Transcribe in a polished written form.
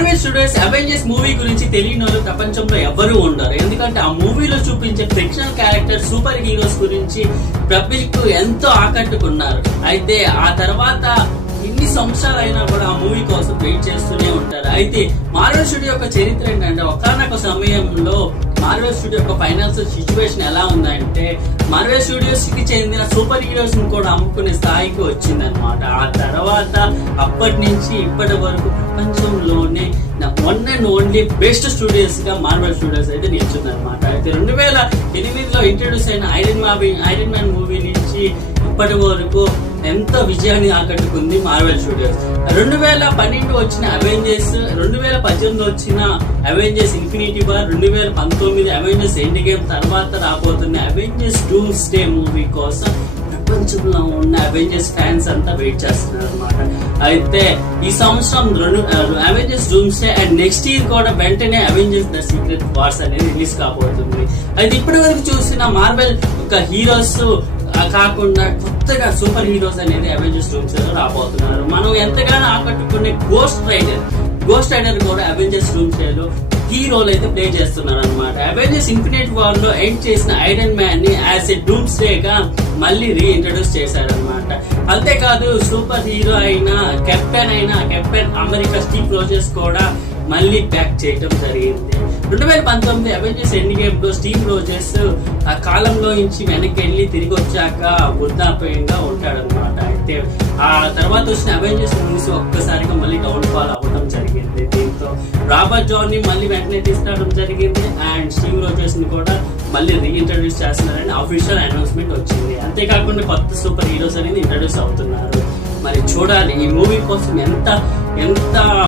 Marvel studios Avengers movie గురించి తెలియని వాళ్ళు ప్రపంచంలో ఎవరు ఉండరు. ఎందుకంటే ఆ మూవీలో చూపించే ఫిక్షనల్ క్యారెక్టర్ సూపర్ హీరోస్ గురించి పబ్లిక్ ఎంతో ఆకట్టుకున్నారు. అయితే ఆ తర్వాత ఇన్ని సంవత్సరాలు అయినా కూడా ఆ మూవీ కోసం వెయిట్ చేస్తూనే ఉంటారు. అయితే మార్వెల్ స్టూడియో యొక్క చరిత్ర ఏంటంటే ఒకానొక సమయంలో మార్వెల్ స్టూడియో యొక్క ఫైనాన్షియల్ సిచ్యువేషన్ ఎలా ఉందంటే మార్వెల్ స్టూడియోస్ కి చెందిన సూపర్ హీరోస్ ని కూడా అమ్ముకునే స్థాయికి వచ్చిందనమాట. ఆ తర్వాత అప్పటి నుంచి ఇప్పటి వరకు ప్రపంచంలోనే one and only best studios గా మార్వెల్ స్టూడియోస్ అయితే నిల్చుందనమాట. అయితే 2008లో ఇంట్రడ్యూస్ అయిన ఐరన్ మ్యాన్ మూవీ నుంచి ఇప్పటి వరకు ఎంతో విజయాన్ని ఆకట్టుకుంది మార్వెల్ స్టూడియోస్. 2012 వచ్చిన అవెంజర్స్, 2018 వచ్చిన Avengers infinity war, 2019 Avengers end game తర్వాత రాబోతున్న అవెంజర్స్ డూమ్స్డే మూవీ కోసం ప్రపంచంలో ఉన్న అవెంజర్స్ ఫ్యాన్స్ అంతా వెయిట్ చేస్తున్నారు అనమాట. అయితే ఈ సంవత్సరం Avengers doomsday and next year కూడా వెంటనే అవెంజర్స్ ద సీక్రెట్ వార్స్ అనేది రిలీజ్ కాబోతుంది. అయితే ఇప్పటి వరకు చూసిన మార్వెల్ యొక్క హీరోస్ కాకుండా కొత్తగా సూపర్ హీరోస్ అనేది అవెంజర్స్ డూమ్స్డే లో రాబోతున్నారు. మనం ఎంతగానో ఆకట్టుకునే గోస్ట్ రైడర్ కూడా అవెంజర్స్ డూమ్స్డే లో కీ రోల్ అయితే ప్లే చేస్తున్నారు అనమాట. అవెంజర్స్ ఇన్ఫినిటీ వార్ లో ఎండ్ చేసిన ఐరన్ మ్యాన్ ని యాజ్ ఎ డూమ్స్డే గా మళ్ళీ రీఇంట్రడ్యూస్ చేశారనమాట. అంతేకాదు సూపర్ హీరో అయిన కెప్టెన్ అమెరికా స్టీవ్ రోజర్స్ కూడా మళ్ళీ బ్యాక్ చేయడం జరిగింది. 2019 అవెంజర్స్ ఎండ్ గేమ్ లో స్టీవ్ రోజర్స్ ఆ కాలంలో నుంచి వెనక్కి వెళ్ళి తిరిగి వచ్చాక వృద్ధాప్యంగా ఉంటాడనమాట. అయితే ఆ తర్వాత వచ్చిన అవెంజర్స్ మూవీస్ ఒక్కసారిగా మళ్ళీ డౌన్ ఫాల్ అవ్వడం జరిగింది. దీంతో రాబర్ట్ జాన్ ని మళ్ళీ వెంటనే తీసుకురావడం జరిగింది అండ్ స్టీవ్ రోజర్స్ ని కూడా మళ్ళీ రీఇంట్రడ్యూస్ చేస్తున్నారని అఫీషియల్ అనౌన్స్మెంట్ వచ్చింది. అంతేకాకుండా కొత్త సూపర్ హీరోస్ అనేది ఇంట్రడ్యూస్ అవుతున్నారు. మరి చూడాలి ఈ మూవీ కోసం ఎంత